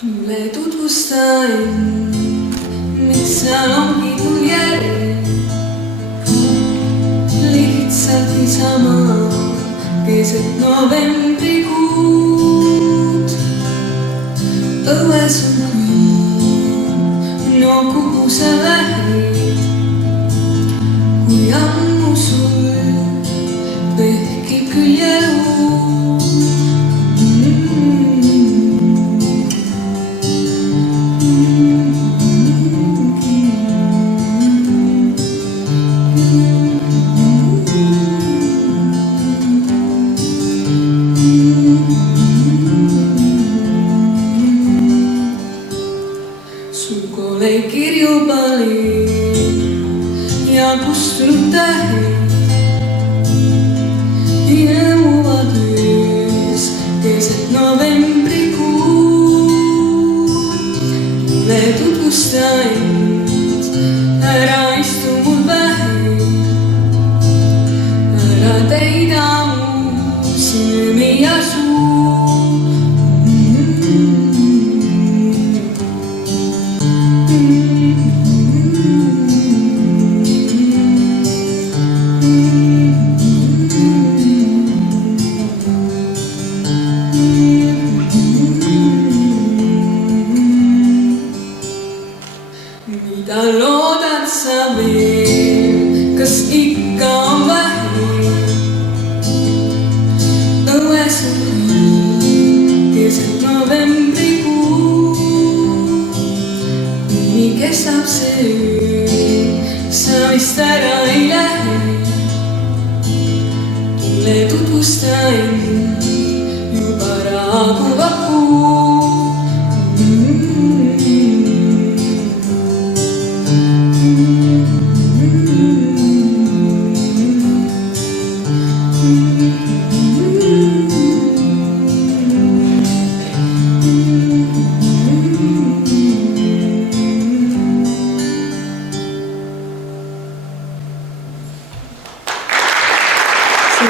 Tule tutvustain, mis seal ongi mul järel. Lihtsalt niisama keset novembrikuud. Õues on kuum, no kuhu sa lähed? Kui ammu sul pehkib küljeluud. Sul kole kirju paljon ja kustunud tähed ilmuvad öös keset novembrikuud. Tule tutvusta end, ära istu mul pähe, ära täida mu silmi ja suu. Mida loodad sa veel, kas ikka on vähe? Õues on kuum, keset novembrikuud, kuni kestab see öö.